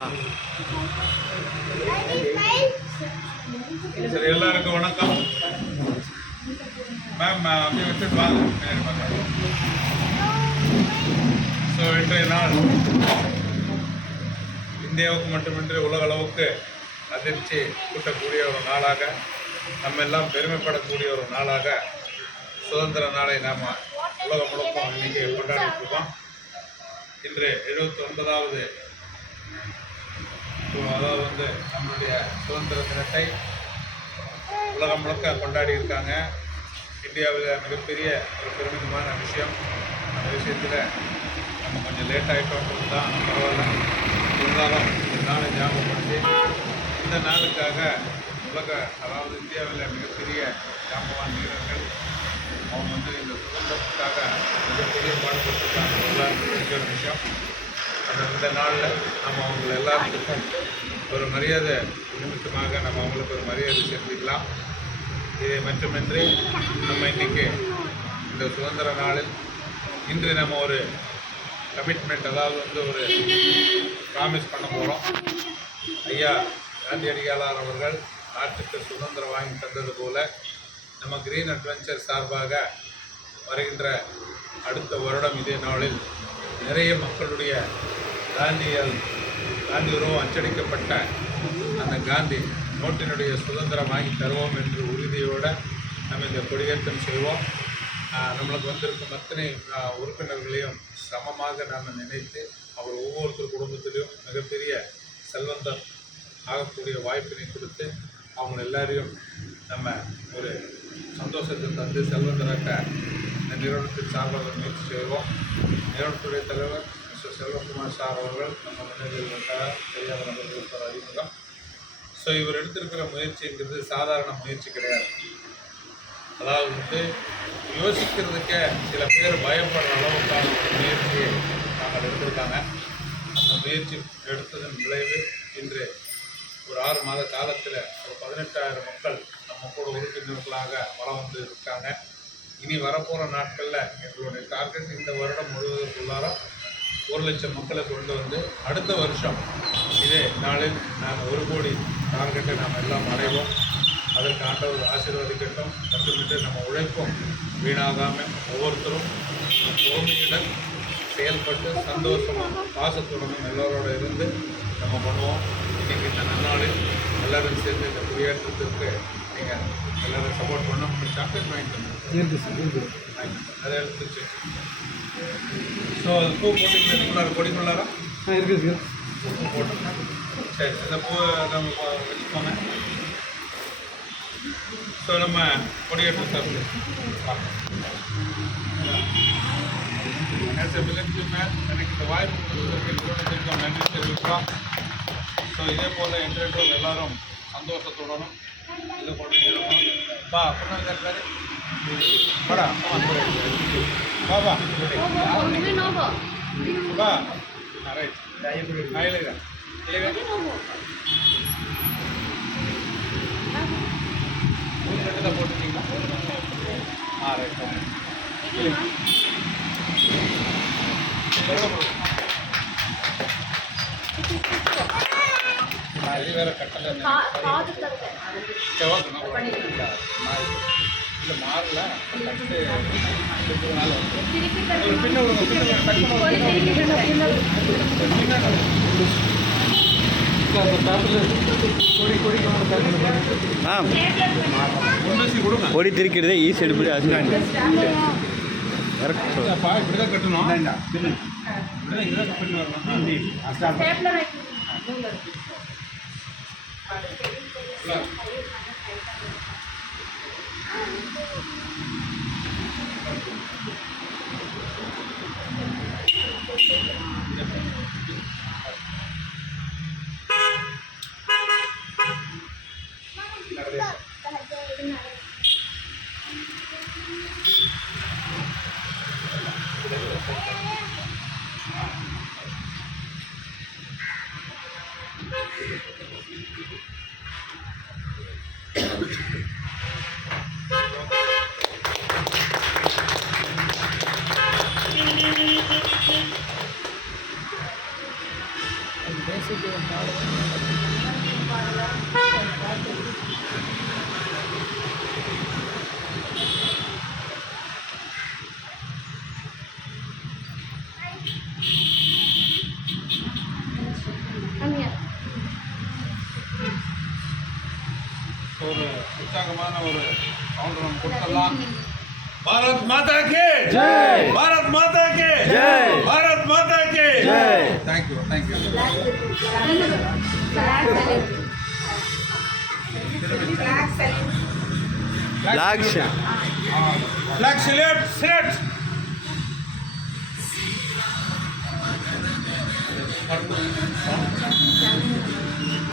சரி, எல்லாருக்கும் வணக்கம். மேம் அப்படியே வச்சுட்டு வாங்க. ஸோ இன்றைய நாள் இந்தியாவுக்கு மட்டுமின்றி உலக அளவுக்கு அதிர்ச்சி கூட்டக்கூடிய ஒரு நாளாக, நம்ம எல்லாம் பெருமைப்படக்கூடிய ஒரு நாளாக சுதந்திர நாளை நாம் உலகம் முழுக்கம் இன்னைக்கு கொண்டாடிட்டு இருக்கோம். இன்று 79வது அதாவது நம்மளுடைய சுதந்திர தினத்தை உலகம் முழுக்க கொண்டாடி இருக்காங்க. இந்தியாவில் மிகப்பெரிய ஒரு பெருமிதமான விஷயம். அந்த விஷயத்தில் நம்ம கொஞ்சம் லேட் ஆகிட்டோன்றது தான் பரவாயில்ல. இருந்தாலும் இந்த நாளை ஞாபகப்படுத்தி இந்த நாளுக்காக அதாவது இந்தியாவில் மிகப்பெரிய ஜாம்பவான் வீரர்கள் அவங்க இந்த சுதந்திரத்துக்காக மிகப்பெரிய பாடுபட்டுருக்காங்க விஷயம். இந்த நாளில் நம்ம அவங்களை எல்லாத்துக்கும் ஒரு மரியாதை நிமித்தமாக நம்ம அவங்களுக்கு ஒரு மரியாதை செலுத்திக்கலாம். இதை மட்டுமின்றி நம்ம இன்றைக்கி இந்த சுதந்திர நாளில் இன்று நம்ம ஒரு கமிட்மெண்ட், அதாவது ஒரு ப்ராமிஸ் பண்ண போகிறோம். ஐயா காந்தியடிகளார் அவர்கள் நாட்டுக்கு சுதந்திரம் வாங்கி தந்தது போல் நம்ம கிரீன் அட்வென்ச்சர் சார்பாக வருகின்ற அடுத்த வருடம் இதே நாளில் நிறைய மக்களுடைய காந்தி உருவம் அச்சடிக்கப்பட்ட அந்த காந்தி நோட்டினுடைய சுதந்திரம் வாங்கி தருவோம் என்று உறுதியோடு நம்ம இந்த கொடியேற்றம் செய்வோம். நம்மளுக்கு வந்திருக்கும் அத்தனை உறுப்பினர்களையும் சமமாக நாம் நினைத்து அவர் ஒவ்வொருத்தர் குடும்பத்திலையும் மிகப்பெரிய செல்வந்தம் ஆகக்கூடிய வாய்ப்பினை கொடுத்து அவங்க எல்லாரையும் நம்ம ஒரு சந்தோஷத்தை தந்து செல்வந்தராக்க இந்த நிறுவனத்தின் சார்பாக முயற்சி செய்வோம். நிறுவனத்துடைய தலைவர் மிஸ்டர் செல்வகுமார் சார் அவர்கள் நம்ம முன்னேறில் வந்தார், தெரியாத நபர்களுக்கு ஒரு அறிமுகம். ஸோ இவர் எடுத்திருக்கிற முயற்சிங்கிறது சாதாரண முயற்சி கிடையாது. அதாவது யோசிக்கிறதுக்கே சில பேர் பயப்படுற அளவுக்கான ஒரு முயற்சியை நாங்கள் எடுத்திருக்காங்க. அந்த முயற்சி எடுத்ததன் விளைவு இன்று ஒரு 6 மாத காலத்தில் ஒரு 18,000 மக்கள் நம்ம கூட உறுப்பினர்களாக வளம் வந்து இருக்காங்க. இனி வரப்போகிற நாட்களில் எங்களுடைய டார்கெட் இந்த வருடம் முழுவதற்குள்ளார 1,00,000 மக்களை கொண்டு வந்து அடுத்த வருஷம் இதே நாளில் நாங்கள் 1 கோடி டார்கெட்டை நாம் எல்லாம் அடைவோம். அதற்கு ஆண்டவர் ஆசீர்வதிக்கட்டும். மட்டுமின்றி நம்ம உழைப்போம் வீணாகாமல் ஒவ்வொருத்தரும் பொறுமையுடன் செயல்பட்டு சந்தோஷமாக பாசத்துடனும் எல்லோரோடு இருந்து நம்ம பண்ணுவோம். இன்றைக்கி இந்த நன்னாளில் எல்லோரும் சேர்ந்து இந்த குடியேற்றத்திற்கு நீங்கள் எல்லோரும் சப்போர்ட் பண்ணோம். சாக்லேட் வாங்கிட்டு அதை எடுத்துச்சு. ஸோ அது பூ போட்டிங்களார கொடிக்குள்ளாரா இருக்குது சார். பூ போட்டோம்னா சரி, அந்த பூ நம்ம வச்சுக்கோங்க. ஸோ நம்ம கொடியேற்றம் விலங்கு மேல் எனக்கு இந்த வாய்ப்பு கொடுத்ததற்கு நிறுவனத்திற்கும் நன்றி தெரிவிக்கிறோம். ஸோ இதே போல் என்றென்றும் எல்லாரும் சந்தோஷத்துடனும் இது கொண்டு இருக்கணும். பா அப்படின்னா இருக்காரு வாடா பாபா பா ரைட் இல்லைங்க தான் போட்டுருக்கீங்களா? ரைட் வேறு கட்டலை இல்லை மாறல கட்டு பின்ன கொடி திரிக்கிறதே ஈஸி எடுப்படி அது இப்படிதான் கட்டணும். ஒரு உற்சாகமான ஒரு சவுண்ட் நம்ம கொடுத்துடலாம். பாரத் மாதா கே ஜெய். பாரத் மாதா கே ஜெய். பாரத் மாதா K Jai. Thank you thank you. Flag salute. Flag salute, salute.